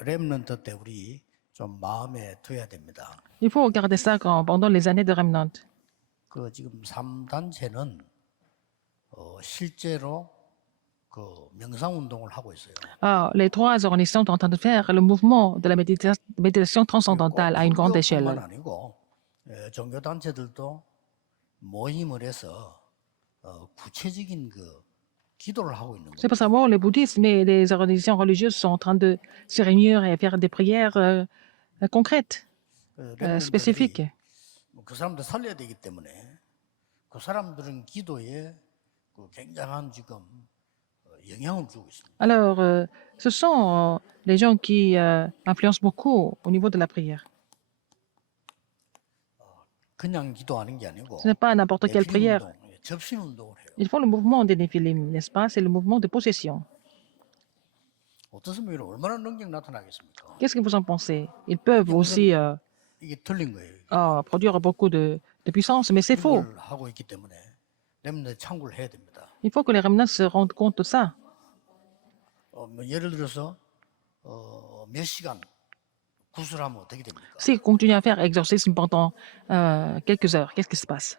렘넌트 때 우리 좀 마음에 둬야 됩니다. Il faut regarder ça pendant les années de Remnant. 그 지금 3단체는 실제로 그 명상 운동을 하고 있어요. Ah, les trois organisations sont en train de faire le mouvement de la méditation 꼭 transcendantale à une grande 불교뿐만 échelle. 아니고 종교 단체들도 모임을 해서 구체적인 그 기도를 하고 있는 C'est pas 겁니다. seulement les bouddhistes, mais les organisations religieuses sont en train de se réunir et faire des prières concrètes, 렘넌트들이 spécifiques. 그 사람들 살려야 되기 때문에 그 사람들은 기도에 그 굉장한 지금 영향을 주고 있습니다. Alors, ce sont les gens qui influencent beaucoup au niveau de la prière. 그냥 기도하는 게 아니고 Ce n'est pas n'importe quelle 내피림 prière. 운동, 접신 운동을 해요. Ils font le mouvement des Néphilim, n'est-ce pas? C'est le mouvement de possession. 어떻습니까? 얼마나 능력 나타나겠습니까? Qu'est-ce que vous en pensez? Ils peuvent aussi 이게 틀린 거예요. produire beaucoup de puissance, mais c'est faux. 이걸 하고 있기 때문에 렘넌트 참고를 해야 됩니다. Il faut que les remnants se rendent compte de ça. 뭐 예를 들어서 몇 시간 구슬하면 어떻게 됩니까? S'ils continuent à faire exorcisme pendant quelques heures, qu'est-ce qui se passe?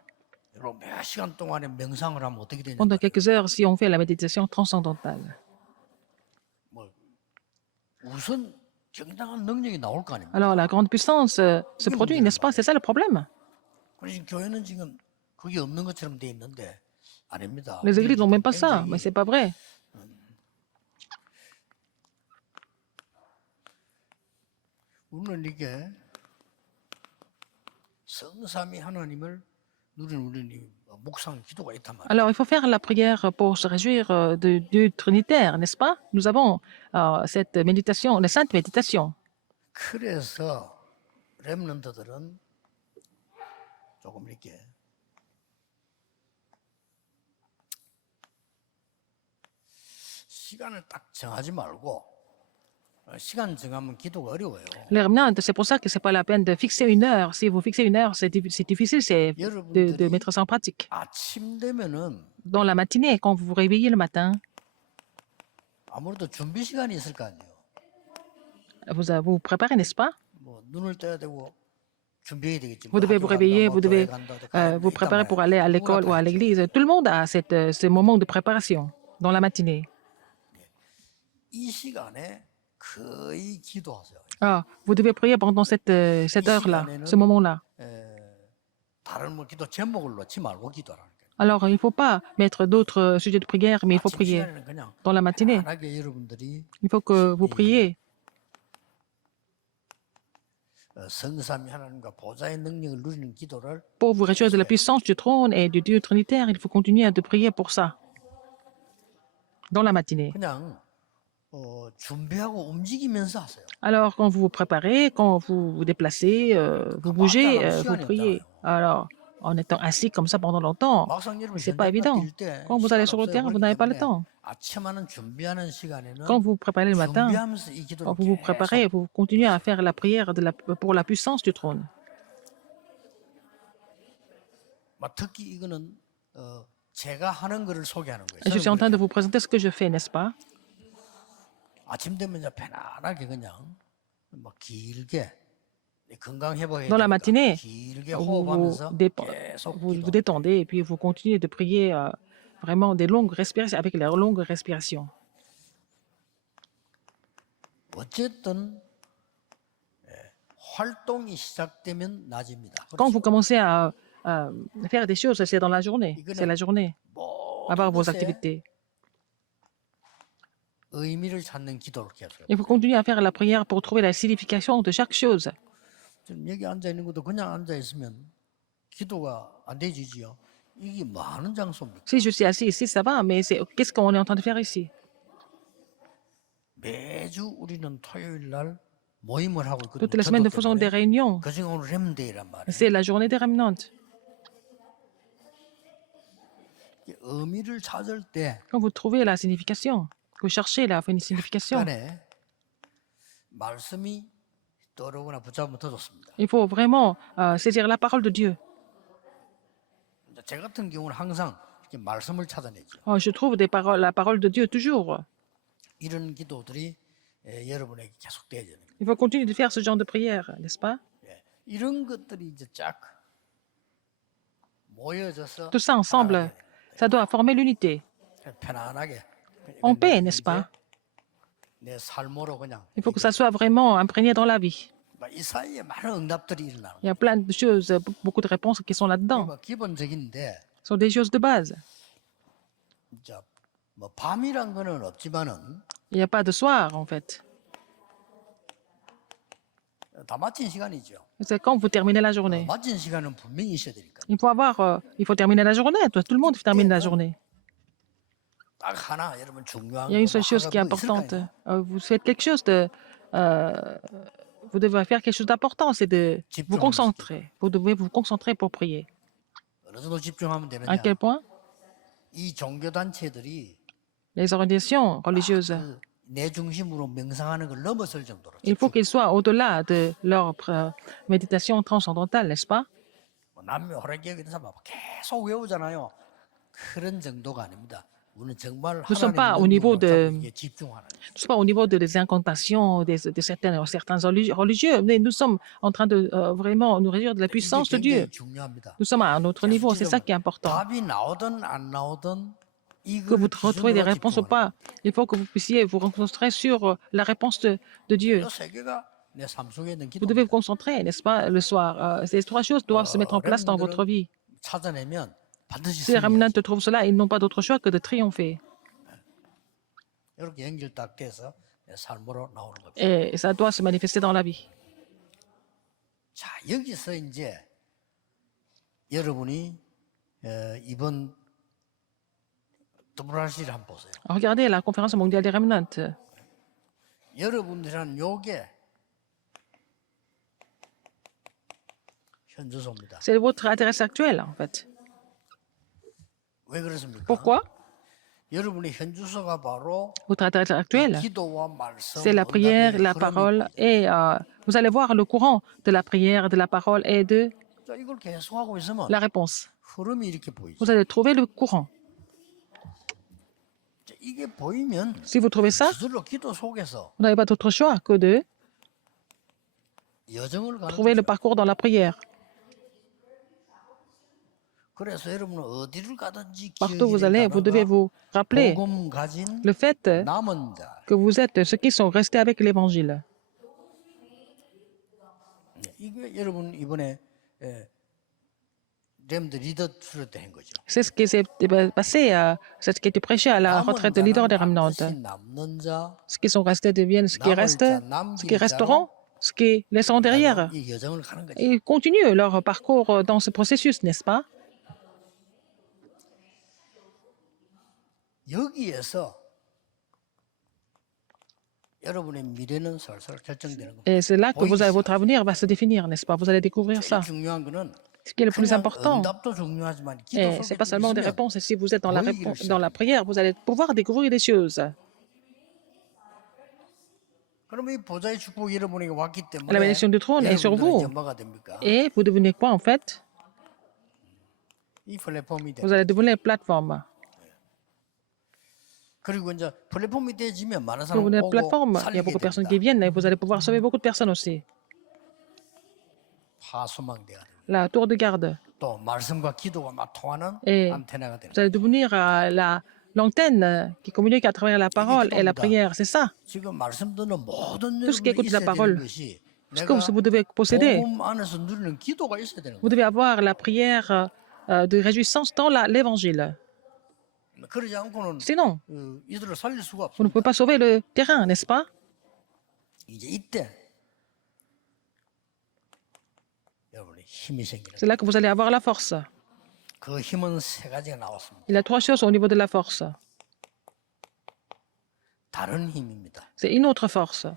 여러분 몇 시간 동안에 명상을 하면 어떻게 되냐? Pendant quelques heures, si on fait la méditation transcendantale. 뭐 우선 굉장한 능력이 나올 거 아닙니까? Alors, la grande puissance se produit, n'est-ce pas? C'est ça le problème. 그래서 교회는 지금 그게 없는 것처럼 돼 있는데 아닙니다. Les églises n'ont même pas ça, 굉장히 mais c'est pas vrai. 우리는 이게 성삼위 하나님을 누리는 우리 묵상 기도가 있단 말이에요. Alors, il faut faire la prière pour se réjouir de Dieu trinitaire, n'est-ce pas? Nous avons cette méditation, la sainte méditation. 그래서 렘넌트들은 조금 이렇게 시간을 딱 정하지 말고 시간 정하면 기도가 어려워요. Les remnants, c'est pour ça que c'est pas la peine de fixer une heure. Si vous fixez une heure, c'est difficile, c'est de mettre ça en pratique. 아침 되면은 Dans la matinée, quand vous vous réveillez le matin, 아무래도 준비 시간이 있을 거 아니에요. vous vous préparez, n'est-ce pas? 뭐 눈을 떠야 되고 준비해야 되겠지. Vous devez vous réveiller, vous devez vous préparer pour aller à l'école ou à l'église. Tout le monde a ce moment de préparation dans la matinée. 이 시간에 거의 기도하세요. Ah, vous devez prier pendant cette heure-là, ce moment-là. 다른 뭐 기도 제목을 넣지 말고 기도하라는 거예요. Alors, il ne faut pas mettre d'autres sujets de prière, mais il faut 아침 prier. 시간에는 그냥 Dans la matinée, 편하게 여러분들이 il faut que vous priez 성삼위 하나님과 보좌의 능력을 누리는 기도를 pour vous réjouir de la puissance du trône et du Dieu trinitaire. Il faut continuer à prier pour ça. Dans la matinée. 그냥 준비하고 움직이면서 하세요. Alors, quand vous vous préparez, quand vous vous déplacez, vous bougez, vous priez. Alors, en étant assis comme ça pendant longtemps, 막상 여러분 c'est pas 현장에 évident. 뛸 때 Quand vous allez sur le terrain, vous n'avez pas le temps. 아침하는 준비하는 시간에는 Quand vous vous préparez le matin, 준비하면서 이 기도를 quand vous vous préparez, vous continuez à faire la prière pour la puissance du trône. 특히 이거는 제가 하는 거를 소개하는 거예요. Et je suis en train de vous présenter ce que je fais, n'est-ce pas? 아침 되면 이제 편안하게 그냥 막 길게 건강 회복해야 Dans la 되니까 matinée, 길게 vous 호흡하면서 vous 계속 vous 기도. détendez et puis vous continuez de prier vraiment des longues respirations, avec les longues respirations. 어쨌든 활동이 시작되면 낮입니다. Quand vous commencez à faire des choses, c'est dans la journée. C'est la journée, à part vos activités. 의미를 찾는 기도를 계속해요. Il faut continuer à faire la prière pour trouver la signification de chaque chose. 지금 여기 앉아 있는 것도 그냥 앉아 있으면 기도가 안 되지요. 이게 많은 장소입니다. Si je suis assis ici, ça va, mais qu'est-ce qu'on est en train de faire ici? 매주 우리는 토요일 날 모임을 하고 있거든요. Toutes les semaines, nous faisons des réunions. 그중에 오늘 렘데이란 말이에요. C'est la journée des remnants. 의미를 찾을 때 Quand vous trouvez la signification, vous cherchez la signification, 간에 말씀이 떠오르거나 붙잡으면 더 좋습니다. il faut vraiment saisir la parole de Dieu. 제 같은 경우는 항상 이렇게 말씀을 찾아내죠. Je trouve la parole de Dieu toujours. 이런 기도들이 여러분에게 계속 되어야 되는 거예요. Il faut continuer de faire ce genre de prière, n'est-ce pas? 이런 것들이 이제 쫙 모여져서 Tout ça 하나가 ensemble, 되는 거예요. ça doit former l'unité. 편안하게 En 그러니까 paix, 내 n'est-ce pas? 내 삶으로 그냥 Il faut que ça soit vraiment imprégné dans la vie. 이 사이에 많은 응답들이 일어나는 Il y a plein de choses, beaucoup de réponses qui sont là-dedans. 거예요. 기본적인데 Ce sont des choses de base. 진짜 뭐 밤이란 거는 없지만은 Il n'y a pas de soir, en fait. 다 마친 시간이죠. C'est quand vous terminez la journée. 마친 시간은 분명히 있어야 되니까. Il faut terminer la journée. Tout le monde termine la journée. 딱 하나 여러분 중요한 Il y a une 거 seule chose qui est 하나가 뭐 importante. 있을까요? Vous faites quelque chose de... vous devez faire quelque chose d'important, c'est de vous concentrer. Vous devez vous concentrer pour prier. 어느 정도 집중하면 À 되느냐? quel point 이 종교 단체들이 les organisations religieuses, 내 중심으로 명상하는 걸 넘어설 정도로 il faut qu'ils soient au-delà de leur méditation transcendantale, n'est-ce pas? 남미 호래기에 있는 사람 계속 외우잖아요. 그런 정도가 아닙니다. 우리는 정말 Nous ne sommes pas 하나님 au niveau 능력을 de... 이게 집중하는 거예요. Ce n'est pas au niveau des incantations de certains religieux, mais nous sommes en train de vraiment nous réjouir de la 이게 puissance de Dieu. 굉장히 중요합니다. Nous sommes à un autre niveau, c'est ça qui est important. 답이 나오든 안 나오든 Que vous 이걸 retrouvez des 기준으로 réponses ou 집중하는 pas, il faut que vous puissiez vous concentrer sur la réponse de Dieu. 거예요. 세 개가 내 삶 속에 있는 Vous devez 기도. vous concentrer, n'est-ce pas, le soir. Ces trois choses doivent se mettre en place dans votre vie. 찾아내면 반드시 Si les 승리해요. remnants trouvent cela, ils n'ont pas d'autre choix que de triompher. 이렇게 연결 딱 돼서 내 삶으로 나오는 겁니다. Et ça doit se manifester dans la vie. 자, 여기서 이제 여러분이 이번 WRC를 한번 보세요. Regardez la conférence mondiale des remnants. 여러분들이란 요게 현주소입니다. C'est votre adresse actuelle, en fait. 왜 그렇습니까? Pourquoi? 여러분의 현주소가 바로 Votre adresse actuelle, 기도와 말씀, c'est la prière, 응답의 la 흐름이 parole, 보여요. et vous allez voir le courant de la prière, de la parole et de 자, 이걸 계속하고 있으면 la réponse. 흐름이 이렇게 보이죠. Vous allez trouver le courant. 자, 이게 보이면 Si vous trouvez ça, 스스로 기도 속에서 vous n'avez pas d'autre choix que de 여정을 가는 trouver le 거죠. parcours dans la prière. 그래서 여러분은 어디를 가든지 Partout où vous 기억이 allez, vous devez 단어가 vous rappeler 복음 가진 le fait 남은 자. que vous êtes ceux qui sont restés avec l'Évangile. 이게 여러분 이번에 렘드 리더 수료 때 한 거죠. C'est ce qui s'est passé, c'est ce qui a été prêché à la retraite de leader des remnants. 반드시 남는 자, Ceux qui sont restés deviennent ceux qui restent, ceux qui resteront, ceux qui laisseront derrière. 이 여정을 가는 거죠. Et ils continuent leur parcours dans ce processus, n'est-ce pas? 여기에서 여러분의 미래는 설설 결정되는 겁니다. Et c'est là que votre avenir va se définir, n'est-ce pas? Vous allez découvrir ça. 제일 중요한 거는 Ce qui est le plus 그냥 important, 응답도 중요하지만 기도 et c'est 속에 pas seulement des 있으면 réponses, et si vous êtes dans la prière, vous allez pouvoir découvrir des choses. 그러면 이 보좌의 축복이 여러분에게 왔기 때문에 La bénédiction du trône est sur 여러분들은 vous. 이제 뭐가 됩니까? Et vous devenez quoi en fait? 이 플랫폼이 Vous 됩니다. allez devenir plateforme. 그리고 이제 플랫폼이 되어지면 많은 Quand vous 사람 êtes plateforme, 오고 il y a 살리게 beaucoup de personnes qui 됩니다. viennent et vous allez pouvoir sauver beaucoup de personnes aussi. 파수망대가 됩니다. La tour de garde. 또 말씀과 기도가 막 통하는 예. 안테나가 Vous 됩니다. allez devenir l'antenne qui communique à travers la parole et la prière. C'est ça. 지금 말씀 듣는 모든 Tout ce qui 여러분이 écoute la 있어야 parole, 되는 것이 Ce que 내가 vous devez posséder. 복음 안에서 누리는 기도가 있어야 되는 Vous 거예요. devez avoir la prière de réjouissance dans l'évangile. 그러지 않고는 Sinon, 이들을 살릴 수가 vous ne pouvez 없습니다. pas sauver le terrain, n'est-ce pas? 이제 이때 여러분의 힘이 생기는 C'est là que vous allez avoir la force. 거예요. 그 힘은 세 가지가 나왔습니다. Il y a trois choses au niveau de la force. 다른 힘입니다. C'est une autre force.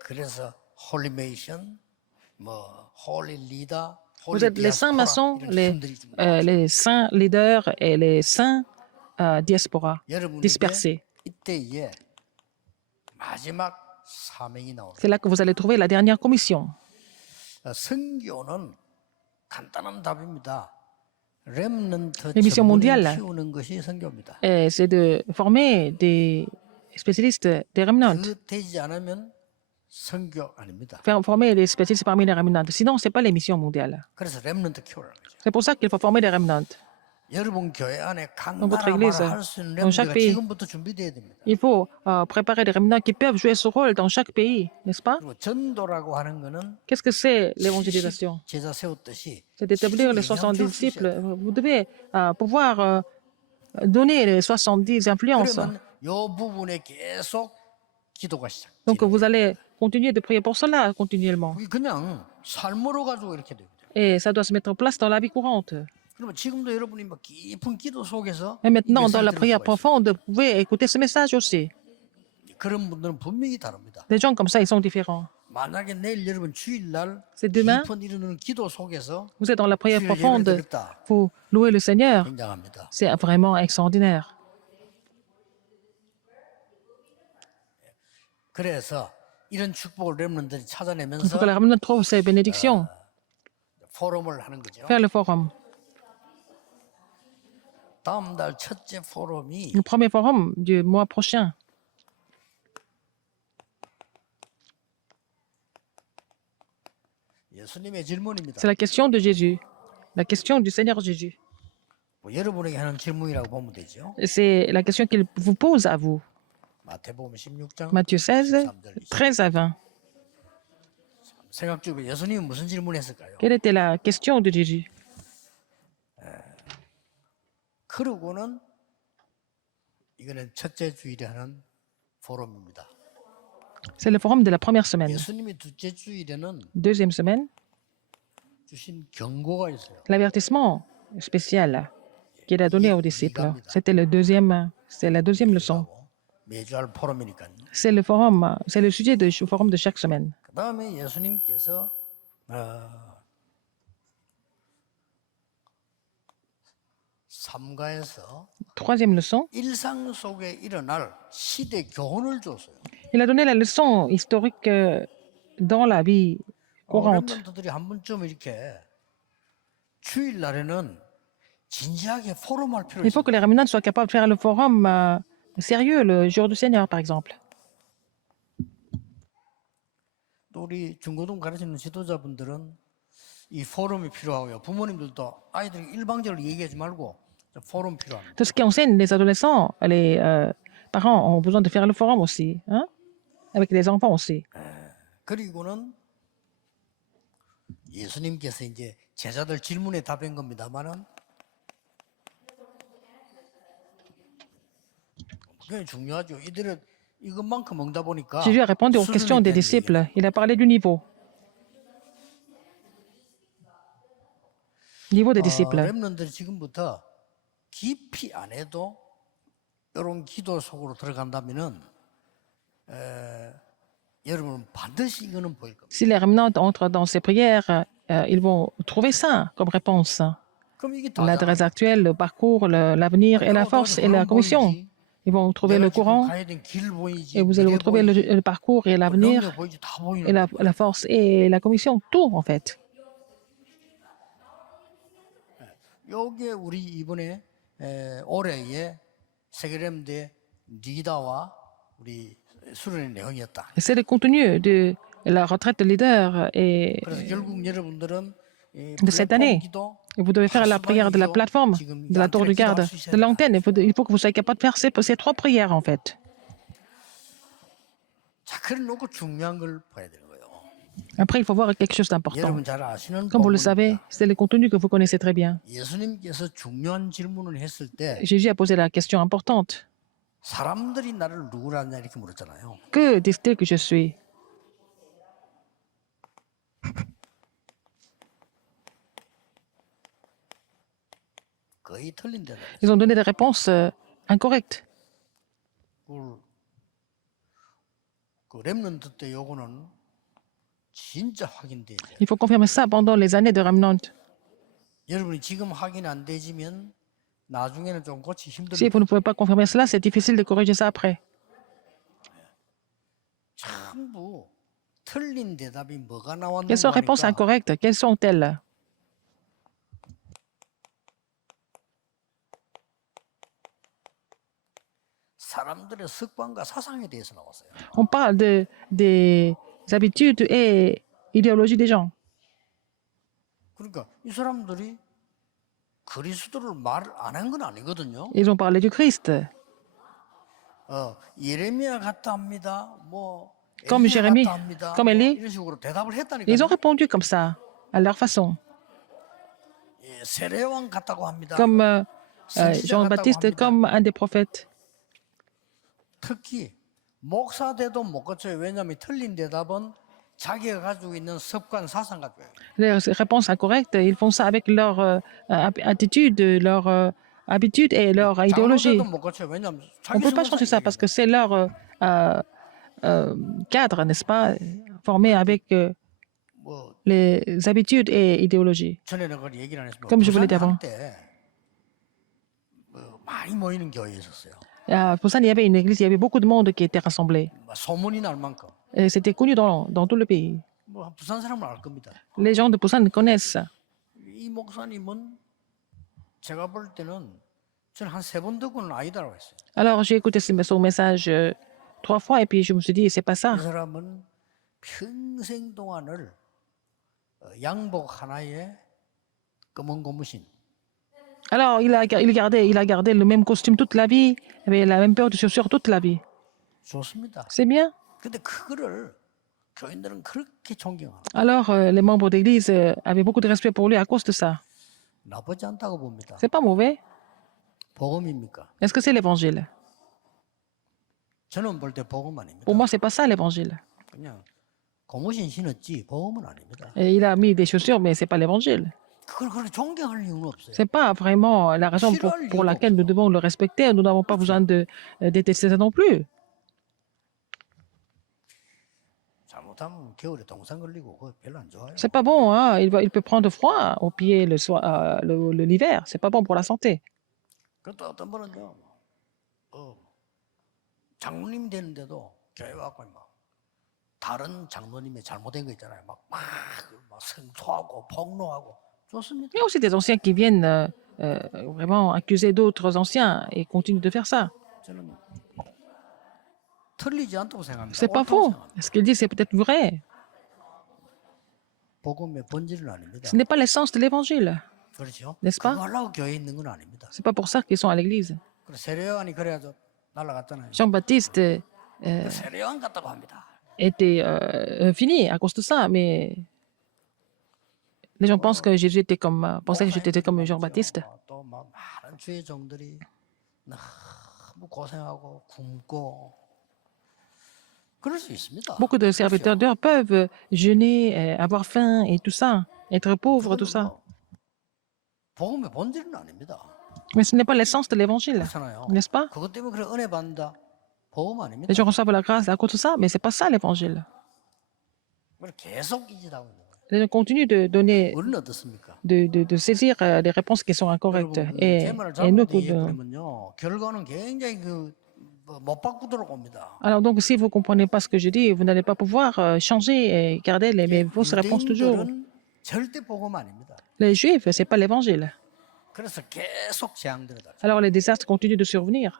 그래서 홀리메이션, 뭐 홀리 리더, Vous êtes les saints maçons, les saints leaders et les saints diaspora 여러분에게 dispersés. 이때에 마지막 사명이 나옵니다. C'est là que vous allez trouver la dernière commission. 선교는 간단한 답입니다. 렘넌트 Les missions mondiales. 키우는 것이 선교입니다. Et c'est de former spécialistes des remnants, 그 되지 않으면 선교 아닙니다. faire former les spécialistes parmi les remnants. Sinon, ce n'est pas les missions mondiales. 그래서 렘넌트 키우라는 거죠. C'est pour ça qu'il faut former des remnants. 여러분 교회 안에 각 Dans votre église, 나라마다 할 수 있는 dans chaque 렘넌트가 pays, 지금부터 준비돼야 됩니다. il faut préparer des remnants qui peuvent jouer ce rôle dans chaque pays, n'est-ce pas? 그리고 전도라고 하는 거는 Qu'est-ce que c'est l'évangélisation? 제자 세웠듯이 C'est d'établir les 70 disciples. Vous devez pouvoir donner les 70 influences. 그러면 요 부분에 계속 기도가 시작. Donc, vous allez continuer de prier pour cela continuellement. 그게 그냥 삶으로 가지고 이렇게 됩니다. Et ça doit se mettre en place dans la vie courante. 그러면 지금도 여러분이 막 깊은 기도 속에서 Et 이 maintenant, dans la 메시지를 prière 들을 수가 있어요. profonde, vous pouvez écouter ce message aussi. 그런 분들은 분명히 다릅니다. Des gens comme ça, ils sont différents. 만약에 내일 여러분 주일날 C'est demain, 깊은 이루는 기도 속에서 vous êtes dans la prière 주일 예배를 profonde, 드렸다. vous louez le Seigneur. 굉장합니다. C'est vraiment extraordinaire. 그래서 이런 축복을 렘넌들이 Il faut 찾아내면서 que les remnants trouvent ces bénédictions. 포럼을 하는 거죠. Faire le forum. 다음 달 첫째 포럼이 Le premier forum du mois prochain. 예수님의 질문입니다. C'est la question de Jésus. La question du Seigneur Jésus. 뭐 여러분에게 하는 질문이라고 보면 되죠. C'est la question qu'il vous pose à vous. 마태복음 16장 Matthieu 16, 13절 13 à 20. 생각 중에 예수님은 무슨 질문했을까요? Quelle était la question de Jésus? 그러고는 이거는 첫째 주일에 하는 포럼입니다. C'est le forum de la première semaine. 예수님이 둘째 주일에는 Deuxième semaine, 주신 경고가 있어요. l'avertissement spécial qu'il a donné aux disciples. C'était c'est la deuxième leçon. 매주 할 포럼이니까요. C'est le forum, c'est le sujet du forum de chaque semaine. 그 다음에 예수님께서 삼가에서 Troisième leçon, 일상 속에 일어날 시대 교훈을 줬어요. il a donné la leçon historique dans la vie courante. 렘넌트들이 한 번쯤 이렇게 주일 날에는 진지하게 포럼할 필요 Il faut 있어요. que les remnants soient capables de faire le forum sérieux le jour du Seigneur, par exemple. 또 우리 중고등 가르치는 지도자분들은 이 포럼이 필요하고요. 부모님들도 아이들이 일방적으로 얘기하지 말고 포럼 필요합니다. Tout ce qui enseigne les adolescents, les parents ont besoin de faire le forum aussi, hein? Avec les enfants aussi. 그리고는 예수님께서 이제 제자들 질문에 답한 겁니다만은 굉장히 중요하죠. 이들은 이것만큼 먹다 보니까 Jésus a répondu aux 수준이 questions des 있다는 얘기예요. disciples. Il a parlé du niveau. Niveau des disciples. 렘넌들이 지금부터 깊이 안 해도 이런 기도 속으로 들어간다면은 여러분은 반드시 이거는 보일 겁니다. Si les remnants entrent dans ces prières, ils vont trouver ça comme réponse. 그럼 이게 다 L'adresse actuelle, le parcours, l'avenir et la force et la commission. Ils vont trouver le courant 가야 된 길 보이지, et vous allez 미래 retrouver 보이지, le parcours et l'avenir 능력 보이지 다 보이는 et la force et la commission, tout en fait. 요게 우리 이번에 올해의 세계렘대 리더와 우리 수련의 내용이었다. C'est le contenu de la retraite de leader et 그래서 결국 여러분들은 이 de cette 플랫폼 année. 기도, Et vous devez faire la prière de la plateforme, de la tour de garde, de l'antenne. Il faut que vous soyez capable de faire ces trois prières en fait. 자, 그래 놓고 중요한 걸 봐야 되는 거예요. Après, il faut voir quelque chose d'important. 여러분 잘 아시는 Comme vous le savez, 본문입니다. c'est le contenu que vous connaissez très bien. 예수님께서 중요한 질문을 했을 때 Jésus a posé la question importante. 사람들이 나를 누구라냐 이렇게 물었잖아요. Que disent-ils que je suis? 거의 틀린 대답. Ils ont donné des réponses incorrectes. 그 렘넌트 때 요거는 진짜 확인돼야 돼요. Il faut confirmer ça pendant les années de Remnant. 여러분이 지금 확인 안 되지면 나중에는 좀 고치기 Si 힘들어요. vous ne pouvez pas confirmer cela, c'est difficile de corriger ça après. 전부 틀린 대답이 뭐가 나왔는가 Quelles sont les réponses 하니까 incorrectes? Quelles sont-elles? 사람들의 습관과 사상에 대해서 나왔어요. On parle des habitudes et idéologies des gens. 그러니까 이 사람들이 그리스도를 말 안 한 건 아니거든요. Ils ont parlé du Christ. 예레미야 같다 합니다. 뭐 Comme 엘리야 Jérémie, 같다 합니다. comme 뭐 Élie. 이런 식으로 대답을 Ils 했다니까요. ont répondu comme ça, à leur façon. 예, 세례요한 같다고 합니다. Comme 선지자 같다고 Jean-Baptiste, 합니다. comme un des prophètes. 특히 목사 돼도 못 고쳐요. 왜냐하면 틀린 대답은 자기가 가지고 있는 습관 사상 가지고요. Les réponses incorrectes, ils font ça avec leur attitude, leur habitude et leur 장로 idéologie. 돼도 못 고쳐요. 왜냐하면 On ne 자기 peut pas 습관 changer ça parce que c'est leur cadre, n'est-ce pas, formé avec 뭐 les habitudes et idéologies. 전에는 그걸 얘기를 안 했지만 Comme je vous l'ai dit 부산에 avant. 한때 많이 모이는 교회에 있었어요. Pour ça, il y avait une église, il y avait beaucoup de monde qui était rassemblé. 소문이 날 만큼. Et c'était connu dans tout le pays. 뭐 부산 사람은 알 겁니다. Les gens de Busan connaissent. 이 목사님은 제가 볼 때는 저는 한 3번 듣고는 아니다라고 했어요. Alors, j'ai écouté son message 3 fois et puis je me suis dit, c'est pas ça. 이 사람은 평생 동안을 양복 하나에 검은 고무신. Alors, il a gardé le même costume toute la vie, avec la même paire de chaussures toute la vie. 좋습니다. C'est bien. 근데 그거를 교인들은 그렇게 존경하고 Alors, les membres d'église avaient beaucoup de respect pour lui à cause de ça. 나쁘지 않다고 봅니다. C'est pas mauvais. 복음입니까? Est-ce que c'est l'évangile? 저는 볼 때 복음 아닙니다. Pour moi, c'est pas ça l'évangile. 그냥 고무신 신었지 복음은 아닙니다. Et il a mis des chaussures, mais c'est pas l'évangile. 그걸 그렇게 존경할 이유는 없어요. C'est pas vraiment la raison pour laquelle nous devons le respecter. Nous n'avons pas besoin de détester ça non plus. 잘못하면 겨울에 동상 걸리고 그거 별로 안 좋아요. C'est pas bon, hein? Il peut prendre froid au pied l'hiver. C'est pas bon pour la santé. 그것도 어떤 분은요, 장로님 되는데도 교회 와서 막 다른 장로님의 잘못된 거 있잖아요. 막 성토하고 폭로하고 좋습니다. Il y a aussi des anciens qui viennent vraiment accuser d'autres anciens et continuent de faire ça. 저는 틀리지 않다고 생각합니다. C'est pas 옳다고 faux. 생각합니다. Ce qu'il dit, c'est peut-être vrai. 복음의 본질은 아닙니다. Ce n'est pas l'essence de l'évangile. 그렇죠? N'est-ce pas? 그거 하려고 교회에 있는 건 아닙니다. C'est pas pour ça qu'ils sont à l'église. 그래 세례요한이 그래야죠. 날아갔잖아요. Jean-Baptiste 세례요한 같다고 합니다. était fini à cause de ça, mais les gens pensent que Jésus était pensaient que Jésus était comme Jean-Baptiste. 또막 많은 주의 종들이 너무 고생하고 굶고 그럴 수 있습니다. Beaucoup de serviteurs d'heures peuvent jeûner, avoir faim et tout ça, être pauvres, tout ça. 복음의 본질은 아닙니다. Mais ce n'est pas l'essence de l'évangile, 그렇잖아요. n'est-ce pas? 그것 때문에 그래 은혜 받는다. 복음 아닙니다. Les gens reçoivent la grâce à cause de ça, mais c'est pas ça l'évangile. 그걸 계속 잊으라고 있는 거예요. Les gens continuent de donner, 우리는 어떻습니까? de saisir les réponses qui sont incorrectes. 여러분, Et 제 말을 nous, 잘못 이해해버리면요, 결과는 굉장히 못 바꾸도록 옵니다. alors donc, si vous ne comprenez pas ce que je dis, vous n'allez pas pouvoir changer et garder les mêmes fausses réponses toujours. 유대인들은 절대 복음 아닙니다. Les Juifs, c'est pas l'évangile. 그래서 계속 재앙들을 다. Alors les désastres continuent de survenir.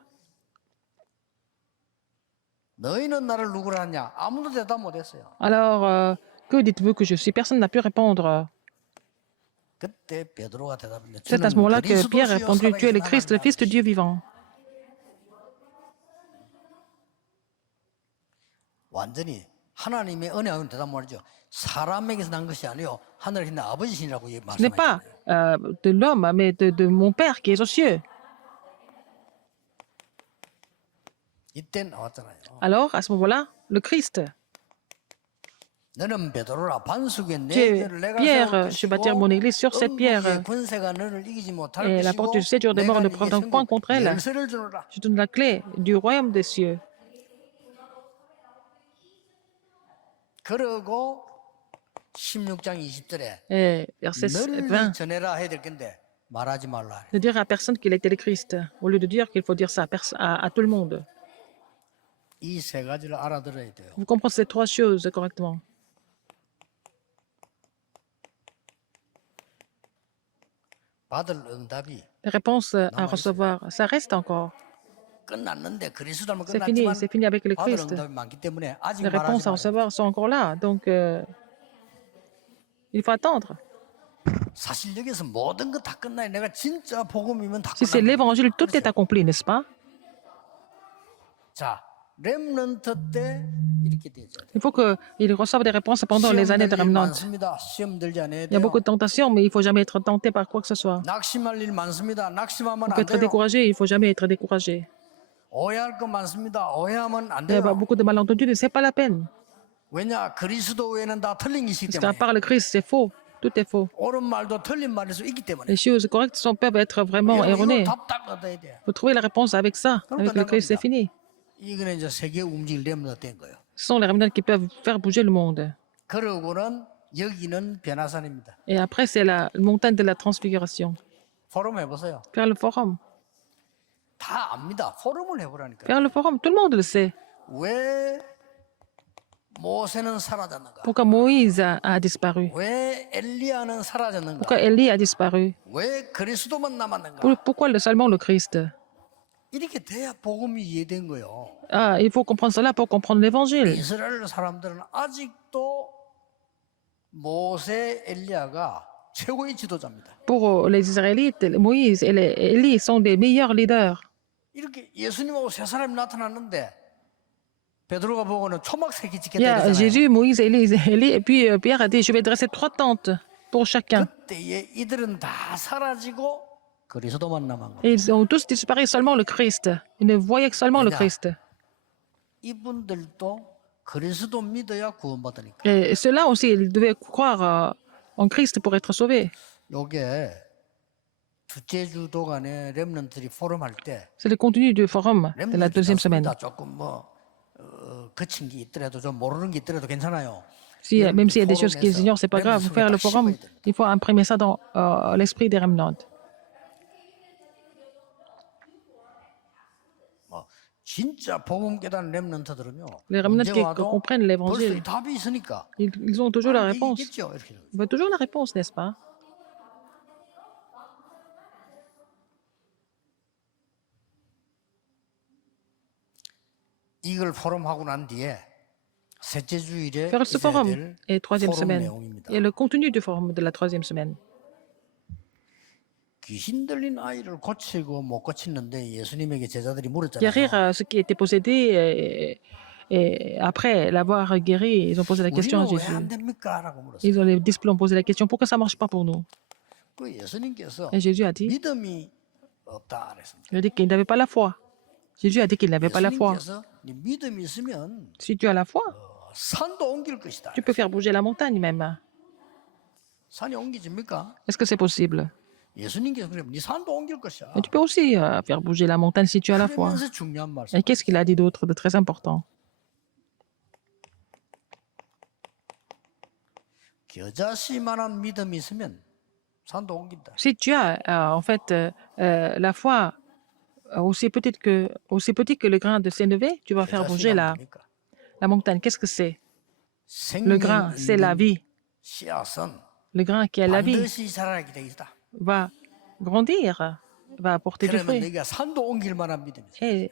너희는 나를 누구라 하냐? 아무도 대답 못했어요. Alors, que dites-vous que je suis? Personne n'a pu répondre. 그때 베드로가 대답했는데 C'est à ce moment-là que Pierre a répondu, tu es le Christ, le Fils de Dieu vivant. 완전히 하나님의 은혜하고는 대답 못하죠. 사람에게서 난 것이 아니요 하늘에 있는 아버지시라고 Ce n'est pas 말씀하셨잖아요. de l'homme, mais de mon Père qui est aux cieux. 이때 나왔잖아요. Alors, à ce moment-là, le Christ. 너는 베드로라 반석에 내 Tu es 죄를 내가 Pierre, 세울 je vais bâtir 것이고 mon église sur cette pierre. 음부의 권세가 너를 이기지 못할 Et la porte du 것이고 séjour des morts 내가 ne 네게 prendra point 천국 contre elle. 열쇠를 주노라. Je donne la clé du royaume des cieux. 그러고 16장 20절에 Et verset 널리 20. 전해라 해야 될 건데 말하지 말라. Ne dire à personne qu'il était le Christ, au lieu de dire qu'il faut dire ça à tout le monde. 이 세 가지를 알아들어야 돼요. Vous comprenez ces trois choses correctement. 받을 응답이 Les réponses à recevoir, ça reste encore. 끝났는데 그리스도면 c'est 끝났지만 fini avec le 받을 Christ. 응답이 많기 때문에 아직 Les 말하지 réponses à 말아요. recevoir sont encore là, donc il faut attendre. 사실 여기서 모든 거 다 끝나요. 내가 진짜 복음이면 다 Si c'est 끝난 거예요. l'évangile, tout est accompli, n'est-ce pas? 자, 렘넌트 때 이렇게 되죠. Il faut qu'ils reçoivent des réponses pendant les 시험 années de 들 일 remnant. 많습니다. 시험 들지 않아야 Il y a beaucoup 돼요. de tentations, mais il ne faut jamais être tenté par quoi que ce soit. 낙심할 일 많습니다. 낙심하면 On peut 안 être 돼요. découragé, il ne faut jamais être découragé. 오해할 거 많습니다. 오해하면 안 Il y a 돼요. beaucoup de malentendus, ce n'est pas la peine. 왜냐? 그리스도 외에는 다 틀린 것이기 Parce qu'à 때문에. part le Christ, c'est faux. Tout est faux. 옳은 말도 틀린 말일 수 있기 때문에. Les choses correctes peuvent être vraiment 여러분, 이걸 erronées. 답답 얻어야 돼. Vous trouvez la réponse avec ça. Avec le Christ, c'est fini. 이거는 이제 세계 움직일 렘넌트 된 거예요. Ce sont les remnants qui peuvent faire bouger le monde. 그러고는 여기는 변화산입니다. Et après, c'est la montagne de la transfiguration. 포럼 해보세요. Faire le forum. 다 압니다. 포럼을 해보라니까. Faire le forum, tout le monde le sait. 왜 모세는 사라졌는가? Pourquoi Moïse a disparu? 왜 엘리야는 사라졌는가? Pourquoi Élie a disparu? 왜 그리스도만 남았는가? Pourquoi seulement le Christ? 이렇게 돼야 복음이 이해된 거예요. Ah, il faut comprendre cela pour comprendre l'évangile. 이스라엘 사람들은 아직도 모세, 엘리야가 최고의 지도자입니다. Pour les Israélites, Moïse et Élie sont des meilleurs leaders. 이렇게 예수님하고 세 사람이 나타났는데 베드로가 보고는 초막새끼 Il y 짓겠다 a 이랬잖아요. Jésus, Moïse, Élie, et puis Pierre a dit, je vais dresser 3 tentes pour chacun. 그때에 이들은 다 사라지고 그리스도만 남은 거예요. Et ils ont tous disparu, seulement le Christ. Ils ne voyaient que seulement le Christ. 이분들도 그리스도 믿어야 구원받으니까. Et ceux-là aussi, ils devaient croire en Christ pour être sauvés. 요게 둘째 주 동안에 렘넌트들이 포럼할 때 C'est le contenu du forum de la deuxième semaine. 조금 뭐 거친 게 있더라도 좀 모르는 게 있더라도 괜찮아요. Même s'il y a des choses qu'ils ignorent, c'est pas grave. Pour faire le forum, il faut imprimer ça dans l'esprit des remnants. 진짜 복음 깨달은 렘넌트들은요. Les remnants qui comprennent 벌써 l'évangile, 답이 있으니까. ils ont toujours la réponse. 있겠죠, 이렇게. Ils ont toujours la réponse, n'est-ce pas? 이걸 포럼하고 난 뒤에 셋째 주일에 Faire ce 있어야 forum 될 est troisième 포럼 semaine. 내용입니다. Et le contenu du forum de la troisième semaine. 귀신 들린 아이를 고치고 못 고치는데 예수님에게 제자들이 Guérir 물었잖아요. ceux qui étaient possédés et après l'avoir guéri, ils ont posé la question à 우리는 왜 Jésus. 안 됩니까? 라고 물었어요. Les disciples ont posé la question, pourquoi ça ne marche pas pour nous? 그 예수님께서 Et Jésus a dit, 믿음이 없다 그랬습니다. il a dit qu'il n'avait pas la foi. Jésus a dit qu'il n'avait pas la foi. 예수님께서 네 믿음이 있으면 Si tu as la foi, 산도 옮길 것이다. tu peux faire bouger la montagne même. 산이 옮기집니까? Est-ce que c'est possible? 예수님께서 그러면 네 산도 옮길 것이야. Et tu peux aussi faire bouger la montagne si tu as la foi. 그러면서 중요한 말씀. Et qu'est-ce qu'il a dit d'autre de très important? 겨자씨만한 믿음이 있으면 산도 옮긴다. Si tu as en fait la foi aussi petite que le grain de sénévé, tu vas faire bouger 겨자씨가 뭡니까? la montagne. Qu'est-ce que c'est? Le 생명 grain, c'est la 있는 vie. 씨앗은 Le grain qui est la vie 반드시 자라게 돼 있다. va grandir, va porter du 그러면 fruit. 내가 산도 옮길 만한 믿음이 있어. Et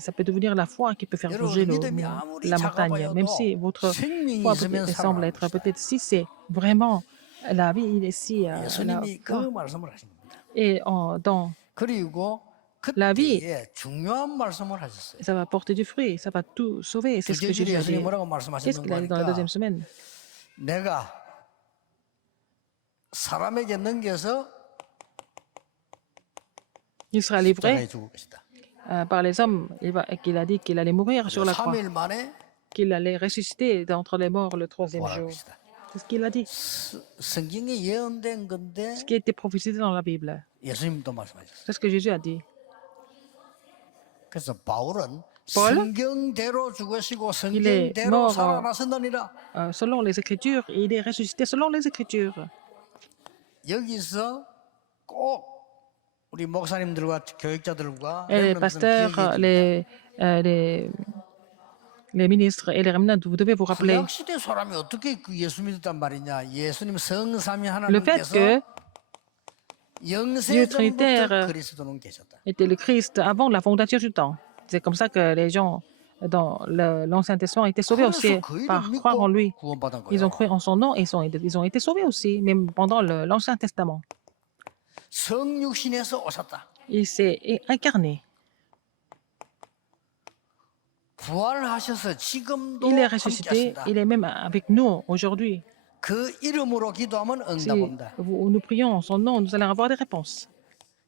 ça peut devenir la foi qui peut faire 여러분, bouger 믿음이 아무리 la montagne. 작아 Même 보여도 si votre 생명이 foi 있으면 semble 살아나는 être 것이다. peut-être, si c'est vraiment la vie, il est si la 예수님이 그 foi. 말씀을 하신 겁니다. Et dans 그리고 La vie. 그때에 중요한 말씀을 하셨어요. ça va porter du fruit, ça va tout sauver. C'est ce que 둘째 주일에 Jésus a 예수님이 dit. 뭐라고 Qu'est-ce qu'il a dit 말씀하셨는가 dans la 하니까 deuxième semaine? 내가 사람에게 넘겨서 Il sera 십자가에 livré 죽을 것이다. par les hommes. Qu'il a dit qu'il allait mourir sur la croix, 3일 만에 qu'il allait ressusciter d'entre les morts le troisième 부활할 jour. 것이다. C'est ce qu'il a dit. 성경에 예언된 건데 Ce qui a été prophétisé dans la Bible. 예수님도 말씀하셨어요. C'est ce que Jésus a dit. 그래서 바울은 Paul, 성경대로 죽으시고 il est 성경대로 mort 살아나신다니라. selon les Écritures et il est ressuscité selon les Écritures. 여기서 꼭 우리 목사님들과 교육자들과 Et les 렘넌트들 pasteurs, 기억해야 됩니다. les ministres et les remnants, vous devez vous rappeler 구약 시대 사람이 어떻게 그 예수 믿었단 말이냐? 예수님 성삼위 le fait 하나님께서 que 영세전부터 Trinitaire 그리스도는 계셨다. était le Christ avant la fondation du temps. C'est comme ça que les gens dans l'Ancien Testament étaient sauvés aussi 그래서 그 par 이름 croire en lui. 믿고 구원받은 Ils ont 거예요. cru en son nom et ils ont été sauvés aussi, même pendant l'Ancien Testament. 성육신에서 오셨다. Il s'est incarné. 부활하셔서 지금도 Il est 함께 ressuscité. 하신다. Il est même avec nous aujourd'hui. 그 이름으로 기도하면 Si 응답합니다. nous prions en son nom, nous allons avoir des réponses.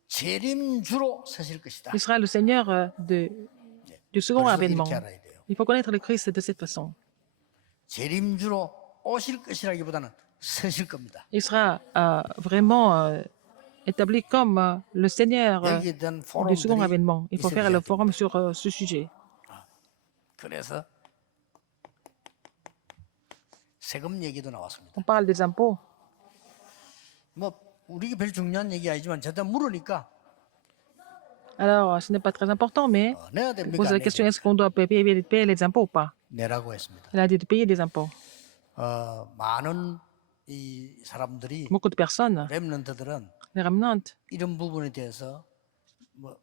재림주로 서실 것이다. Il sera le Seigneur du second 그래서 avènement. 이렇게 알아야 돼요. Il faut connaître le Christ de cette façon. 재림주로 오실 것이라기보다는 서실 겁니다. Il sera vraiment établi comme le Seigneur 여기에 대한 du second 포럼들이 avènement. Il faut 있어야 faire le 됩니다. forum sur ce sujet. 그래서 세금 얘기도 나왔습니다. On parle des impôts. 뭐 우리가 별 중요한 얘기 아니지만 저한테 물으니까 Alors, ce n'est pas très important, mais 내야 il 됩니까? pose 안 la 내야 question 됩니까? est-ce qu'on doit payer les impôts ou pas? 내라고 했습니다. Il a dit de payer des impôts. 많은 이 사람들이 Beaucoup de personnes, 렘넌트들은 les remnants, 이런 부분에 대해서 뭐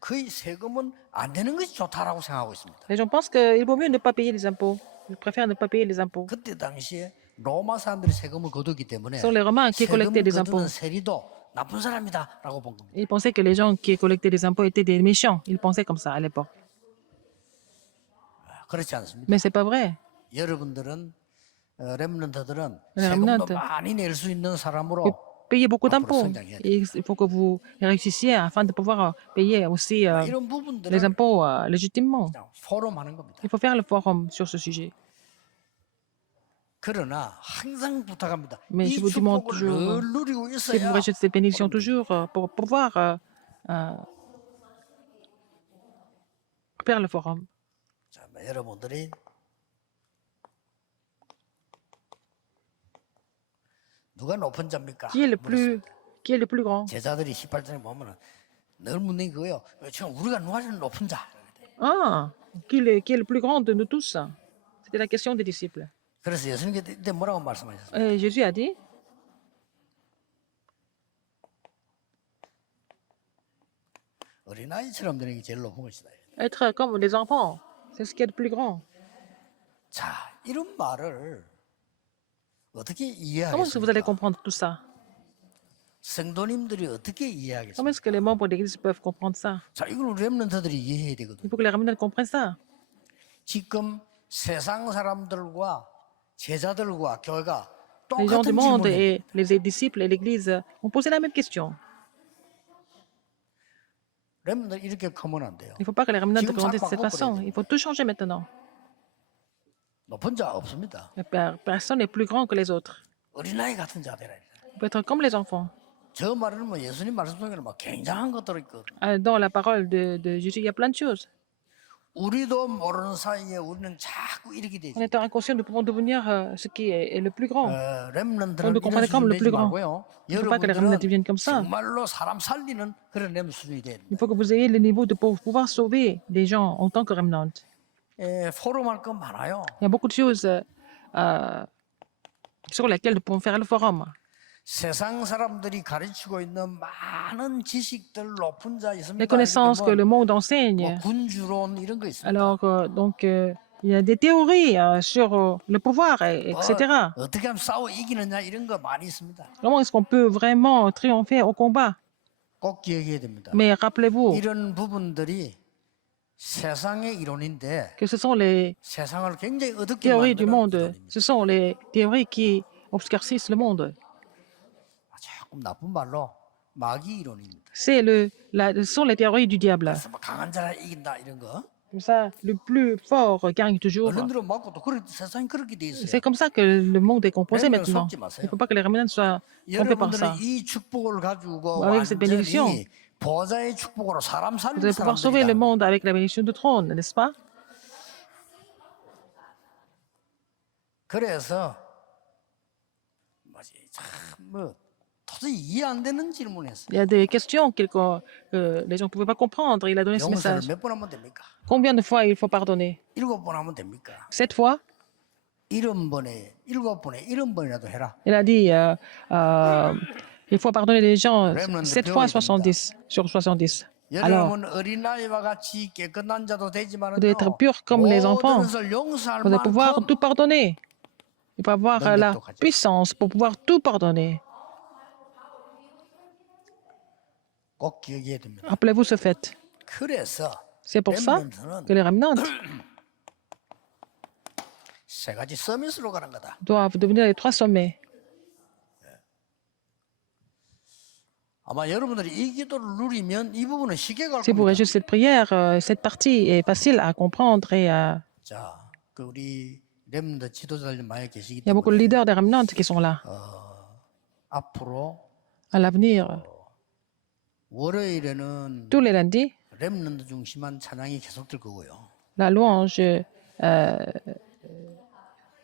거의 세금은 안 내는 것이 좋다라고 생각하고 있습니다. les gens pensent qu'il vaut mieux ne pas payer les impôts. Ils préfèrent ne pas payer les impôts. 그때 당시에 로마 사람들이 세금을 거두기 때문에 Ce sont les Romains qui 세금 collectaient des impôts. 거두는 세리도 나쁜 사람이다라고 본 겁니다. Ils pensaient que les gens qui collectaient des impôts étaient des méchants. Ils pensaient comme ça à l'époque. 그렇지 않습니다. Mais c'est pas vrai. 여러분들은 렘넌트들은 Les 세금도 remnants. 많이 낼 수 있는 사람으로 Payez beaucoup 앞으로 d'impôts. 성장해야 돼요. Et il faut que vous réussissiez afin de pouvoir payer aussi 이런 les 부분들을 impôts légitimement. 그냥 포럼하는 겁니다. Il faut faire le forum sur ce sujet. 그러나 항상 부탁합니다. Mais 이 je vous demande 축복을 toujours, 늘 누리고 si vous 있어야 rejetez cette bénédiction toujours pour pouvoir faire le forum. 자, 여러분들이 누가 높은 자입니까? Qui est le plus grand? 제자들이 18장에 보면은 늘 묻는 게 그거예요. 지금 우리가 누가 제일 높은 자? Ah, qui est le plus grand de nous tous? C'était la question des disciples. 그래서 예수님께 그때 뭐라고 말씀하셨어요? Et Jésus a dit, 어린아이처럼 되는 게 제일 높은 것이다. être comme les enfants, c'est ce qui est le plus grand. 자, 이런 말을 어떻게 Comment est-ce que vous allez 이해하겠습니까? comprendre tout ça? 성도님들이 어떻게 Comment 이해하겠습니까? est-ce que les membres de l'Église peuvent comprendre ça? 자, 이걸 우리 렘넌트들이 이해해야 되거든요. Il faut que les remnants comprennent ça. 지금 세상 사람들과 제자들과 교회가 Les gens du 똑같은 monde 질문을 et les disciples et l'Église ont posé la même question. 렘넌트 이렇게 크면 안 돼요. Il ne faut pas que les remnants 지금 grandissent de 싹 cette 바꿔버려야 façon. 돼요. Il faut tout changer maintenant. 높은 자 없습니다. Personne n'est plus grand que les autres. 어린아이 같은 자들이라. On peut être comme les enfants. 저 말은 뭐 예수님 말씀 속에는 막 굉장한 것들이 있거든요. Dans la parole de Jésus, il y a plein de choses. 우리도 모르는 사이에 우리는 자꾸 이렇게 되죠. En étant inconscient, nous pouvons devenir ce qui est le plus grand. 렘넌트는 On nous 이런 comprend comme 수준 le 되지 plus grand. 말고요. Il ne faut pas que les remnants deviennent 여러분들은 comme ça. 정말로 사람 살리는 그런 렘 수준이 돼야 Il 됩니다. faut que vous ayez le niveau de pouvoir sauver des gens en tant que remnant. 포럼할 건 많아요. Il y a beaucoup de choses sur lesquelles nous pouvons faire le forum. 세상 사람들이 가르치고 있는 많은 지식들 높은 자 있습니다. Les connaissances que le monde enseigne. 뭐 군주론 이런 거 있습니다. Alors, il y a des théories sur le pouvoir, etc. 어떻게 하면 싸워 이기느냐 이런 거 많이 있습니다. Comment est-ce qu'on peut vraiment triompher au combat? 꼭 기억해야 됩니다. Mais rappelez-vous 이런 부분들이 세상의 이론인데 que ce sont les 세상을 굉장히 어둡게 théories du 만드는 monde. 이론입니다. Ce sont les théories qui obscurcissent le monde. 조금 나쁜 말로 마귀 이론입니다. Ce sont les théories du diable. 그래서 뭐 강한 자라 이긴다 이런 거. Comme ça, le plus fort gagne toujours. 언론들은 맞고 또 세상이 그렇게 돼 있어요. C'est comme ça que le monde est composé Mais maintenant. 속지 마세요. Il ne faut pas que les remnants soient trompés par ça. 여러분들은 이 축복을 가지고 Avec cette bénédiction, 완전히 보좌의 축복으로 사람 Vous 살리는 allez pouvoir sauver le 사람들이다. monde avec la bénédiction du trône, n'est-ce pas? 그래서 뭐 도저히 이해 안 되는 질문했어요. Il y a des questions que les gens ne pouvaient pas comprendre. Il a donné ce 용서를 message. 몇 번 하면 됩니까? Combien de fois il faut pardonner? 7번 하면 됩니까? 7 fois? 70번에 7번에 70번이라도 해라. Il a dit il faut pardonner les gens 7 fois 70 sur 70. Alors, 여러분 어린아이와 같이 깨끗한 자도 vous devez être 되지만은요 pur comme les 모든 enfants. 것을 용서할 Vous allez pouvoir 만큼 tout pardonner. Il faut avoir la 능력도 가져요. puissance pour pouvoir tout pardonner. 꼭 기억해야 됩니다. Rappelez-vous ce fait. 그래서 C'est pour ça 렘넌트는 que les remnants 세 가지 서밋으로 가는 거다. doivent devenir les 3 sommets. 아마 여러분들이 이 기도를 누리면 이 부분은 쉽게 갈 Si vous 겁니다. réussissez cette prière, cette partie est facile à comprendre et 자, 그 우리 렘넌트 지도자들 많이 계시기 il y a beaucoup de 때문에 leaders des remnants qui sont là. 앞으로 À l'avenir, 월요일에는 tous les lundis, 렘넌트 중심한 찬양이 계속될 거고요. la louange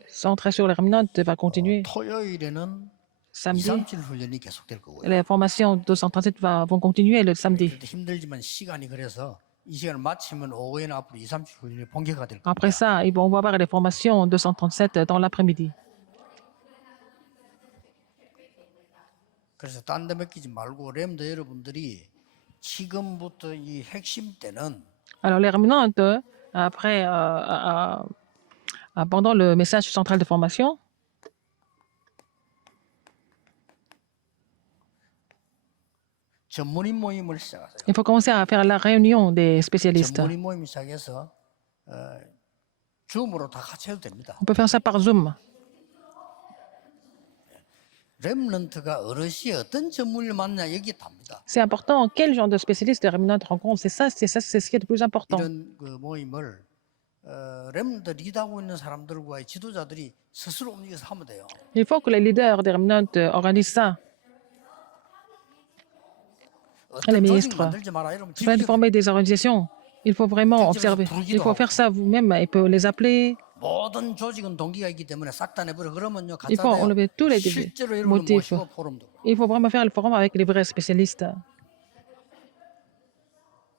centrée sur les remnants va continuer. 토요일에는 Samedi, 237 훈련이 계속될 거고요. les formations 237 vont continuer le samedi. 그래도 힘들지만 시간이 그래서 이 시간을 마치면 오후에는 앞으로 237 훈련이 본격화될 겁니다. Après ça, on va avoir les formations 237 dans l'après-midi. 그래서 딴 데 맡기지 말고 렘더 여러분들이 지금부터 이 핵심 때는 Alors, les remnants, après, pendant le message central de formation, 전문인 모임을 시작하세요. il faut commencer à faire la réunion des spécialistes. 전문인 모임 시작해서 줌으로 다 같이 해도 됩니다. On peut faire ça par Zoom. 렘넌트가 어르시 어떤 전문을 만나 여기 답니다. C'est important. Quel genre de spécialiste les remnants rencontrent? C'est ce qui est le plus important. 이런 그 모임을 렘넌트 리드하고 있는 사람들과의 지도자들이 스스로 움직여서 하면 돼요. Il faut que les leaders des remnants organisent ça. 어떤 조직 ministres. 만들지 마라 이러면 Il faut former des organisations. Il faut vraiment observer. Il faut faire ça vous-même. Il faut les appeler. 모든 조직은 동기가 있기 때문에 싹 다 내버려 그러면요 Il faut 가짜돼요. enlever tous les 실제로 여러분을 motifs. 모시고 포럼도. Il faut vraiment faire le forum avec les vrais spécialistes.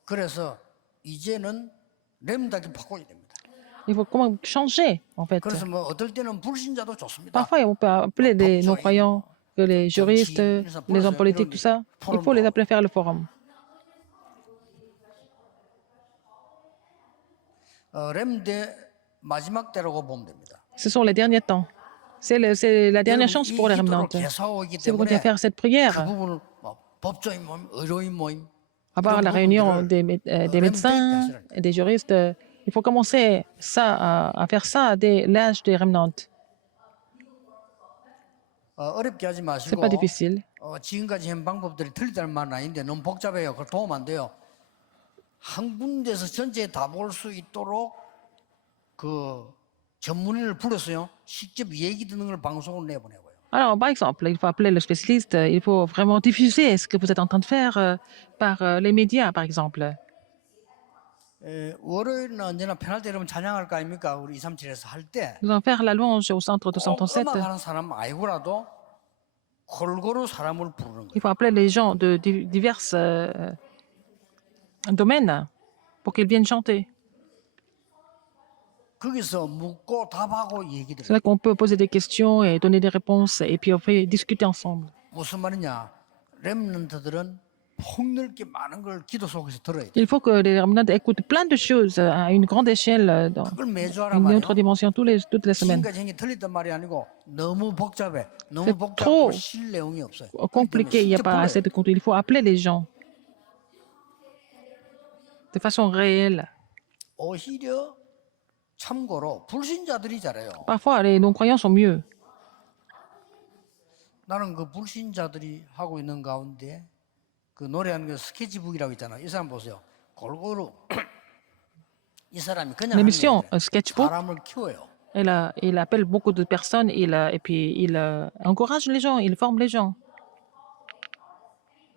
그래서 이제는 렘답게 바꿔야 됩니다. Il faut comment changer, en fait. 그래서 뭐 어떨 때는 불신자도 좋습니다. Parfois, on peut appeler des non-croyants, que les juristes, les hommes politiques, tout ça. Il faut les appeler faire le forum. 렘대 마지막 때라고 보면 됩니다. Ce sont les derniers temps. C'est la dernière chance pour les remnants. Si vous continuez à faire cette 그 prière, 부분을 뭐 법조인 모임, 의료인 모임, avoir la réunion des médecins et des juristes, il faut commencer ça, à faire ça dès l'âge des remnants. 어렵게 하지 C'est 마시고 pas difficile. 지금까지 한 방법들이 틀리다는 말은 아닌데 너무 복잡해요. 그걸 도움 안 돼요. 한 군데서 전체에 다 볼 수 있도록 그 전문의를 불러서요. 직접 얘기 듣는 걸 방송으로 내보내고요. Alors, par exemple, il faut appeler le spécialiste, il faut vraiment diffuser ce que vous êtes en train de faire par les médias, par exemple. 월요일은 언제나 편할 때 여러분 찬양할 거 아닙니까? 우리 237에서 할 때. Nous allons faire la louange au centre 237. 음악하는 사람 아니고라도 골고루 사람을 부르는 거예요. Il faut appeler les gens de divers domaines pour qu'ils viennent chanter. 거기서 묻고 답하고 얘기 C'est 들어요. là qu'on peut poser des questions et donner des réponses et puis on peut discuter ensemble. 무슨 말이냐? 렘넌트들은 폭넓게 많은 걸 기도 속에서 들어야 돼. Il faut que les remnants écoutent plein de choses à une grande échelle, dans 그걸 매주 하란 une 말이에요. autre dimension, toutes les semaines. 지금까지 행이 틀렸단 말이 아니고 너무 복잡해. 너무 C'est 복잡하고 trop 실 내용이 없어요. Compliqué, il n'y a 직접 pas 불러요. assez de contenu. Il faut appeler les gens de façon réelle. 오히려 참고로 불신자들이 잘해요. Parfois, les non-croyants sont mieux. 나는 그 불신자들이 하고 있는 가운데 그 노래하는 그 스케치북이라고 있잖아요. 이 사람 보세요. 골고루 이 사람이 그냥 하는 게 L'émission 아니라 Sketchbook, 사람을 키워요. il appelle beaucoup de personnes et puis il encourage les gens, il forme les gens.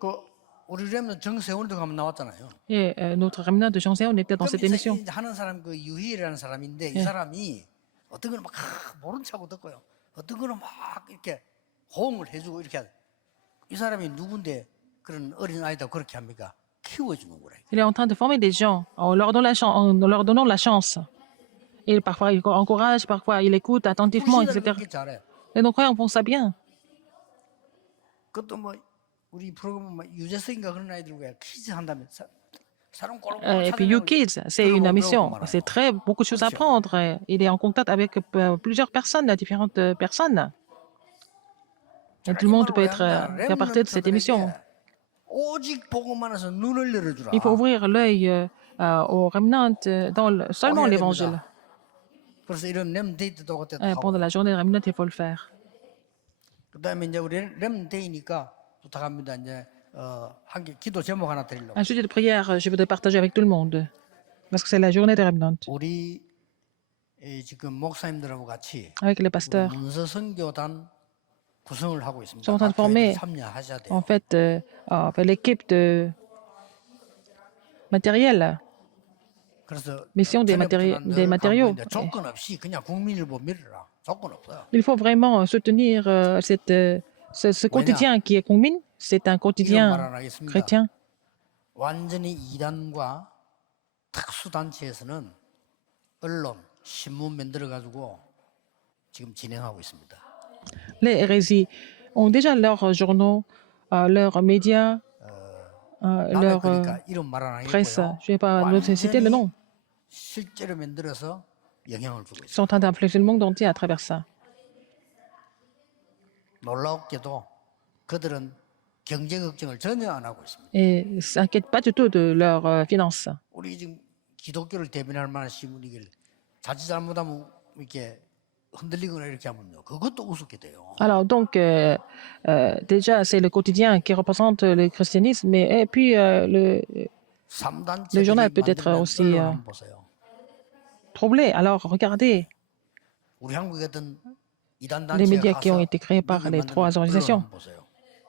그 우리 렘넌트 정세훈도 가면 나왔잖아요. Et notre remnant de Jean on était dans cette 그럼 émission. 이제 하는 사람 그 유희라는 사람인데 이 예. 사람이 어떤 거는 막 모른 척하고 듣고요. 어떤 거는 막 이렇게 호응을 해주고 이렇게 하죠. 이 사람이 누군데 그런 어린 아이다 그렇게 합니까? 키워주는 거래. Il est en train de former des gens en leur donnant la chance. Et parfois, il encourage, parfois, il écoute attentivement, 불신자들 etc. 그렇게 잘해. Les non-croyants font ça bien. 그것도 뭐 우리 프로그램 뭐 유재석인가 그런 아이들 왜 퀴즈 한다면 사람 꼴꼴 Et puis You 찾아내고 Kids, c'est une 들어보고 배우고 mission. C'est 말아요. très beaucoup de choses à 그렇죠. apprendre. Il est en contact avec plusieurs personnes, différentes personnes. Et 제가 tout le 이 monde 말을 peut 왜 être, 하냐? faire partie de cette émission. 렘넌트들에게 오직 복음만 해서 눈을 Il faut 열어주라. ouvrir l'œil aux remnants dans 꼭 seulement 해야 l'évangile. 됩니다. 그래서 이런 렘데이트도 그때 Pendant la 하고요. journée des remnants, il faut le faire. 그다음에 이제 우리 렘데이니까 부탁합니다. 이제 한 개 기도 제목 하나 드리려고. Un sujet de prière, je voudrais partager avec tout le monde. Parce que c'est la journée des remnants. 우리 지금 목사님들하고 같이 Avec les 우리 pasteurs, 문서 선교단 구성을 하고 nous 있습니다. sommes en train de 각 교회들이 former, 참여하셔야 돼요. en fait, l'équipe de matériel, 그래서 mission des, 전에부터 난 des 늘 matériaux. 강조했는데 조건 없이 그냥 국민일보 밀어라. 조건 없어요. Il faut vraiment soutenir ce quotidien qui est Kongmin. C'est un 이런 말 quotidien 안 하겠습니다. chrétien. 완전히 이단과 특수단체에서는 언론, 신문 만들어 가지고 지금 진행하고 있습니다. Les hérésies ont déjà leurs journaux, leurs médias, 남의 leur 거니까 이런 말 안 presse. 하겠고요. Je ne vais pas citer le nom. 실제로 만들어서 영향을 주고 Ils 있습니다. sont en train d'influencer le monde entier à travers ça. 놀랍게도 그들은 경제 걱정을 전혀 안 하고 있습니다. Et ils ne s'inquiètent pas du tout de leurs finances. 우리 지금 기독교를 대변할 만한 신문이길 자칫 잘못하면 이렇게 흔들리거나 이렇게 하면요. 그것도 우습게 돼요. Alors, donc, déjà, c'est le quotidien qui représente le christianisme, et puis le 3단체들이 journal peut être 만드는 aussi 언론 한번 보세요. troublé. Alors, regardez 우리 한국에 어떤 이단 les 단체가 médias qui ont 가서 été créés par 미국에 les 만드는 trois 언론 organisations. 한번 보세요.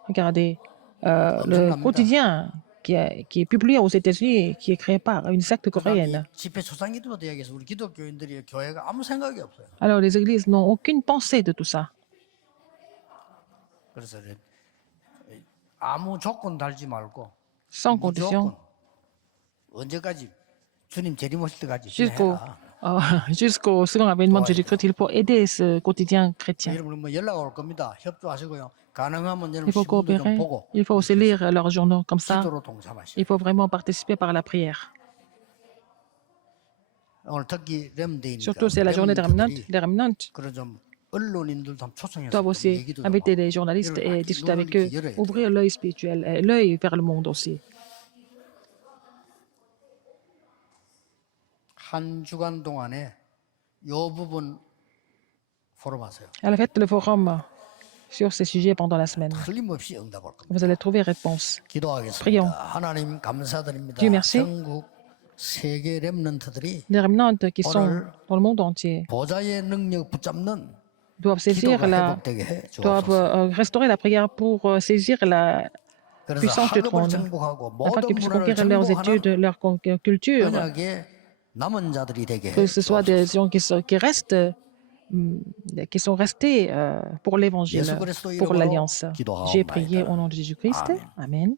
Regardez le 엄청납니다. quotidien qui est publié aux États-Unis, qui est créé par une secte 그다음에 coréenne. 이 집회 초상기도 대학에서 우리 기독교인들이 교회가 아무 생각이 없어요. Alors, les églises n'ont aucune pensée de tout ça. 그래서 아무 조건 달지 말고 Sans condition, 무조건 언제까지 주님 재림 오실 때까지 jusqu'au 진행해라. jusqu'au second avènement de Jésus-Christ, il faut aider ce quotidien chrétien. 여러분 뭐 연락 올 겁니다. 협조하시고요. 가능하면 여러분 Il faut 신문도 좀 coopérer. 보고 Il faut aussi lire leurs journaux. Comme ça, 기도로 동참하시고 il faut vraiment participer par la prière. 오늘 특히 렘데이니까 Surtout, c'est la journée des remnants. Les remnants 그런 좀 언론인들도 한번 초청해서 doivent 좀 aussi 얘기도 좀 inviter 하고. les journalistes 이런 et discuter avec eux, 눈을 열어야 돼요. ouvrir l'œil spirituel, et l'œil vers le monde aussi. 한 주간 동안에 요 부분 포럼하세요. Alors, faites le forum sur ces sujets pendant la semaine. 틀림없이 응답할 겁니다. Vous allez trouver réponse. 기도하겠습니다. Prions. 하나님 감사드립니다. Dieu merci. 전국 세계 렘넌트들이 Les remnants qui sont dans le monde entier 보좌의 능력 붙잡는 doivent saisir 기도가 la, 회복되게 해 doivent 주옵소서. restaurer la prière pour saisir la 그래서 puissance du 학업을 trône, 정복하고 afin 모든 qu'ils puissent 문화를 conquérir leurs études, 정복하는 leur culture, 언약의 남은 자들이 되게 해 que ce soit des 주옵소서. gens qui restent, qui sont restés pour l'évangile, 예수 그리스도 pour 이름으로 l'alliance. J'ai prié 기도하옵나이다. au nom de Jésus-Christ. 아멘. Amen.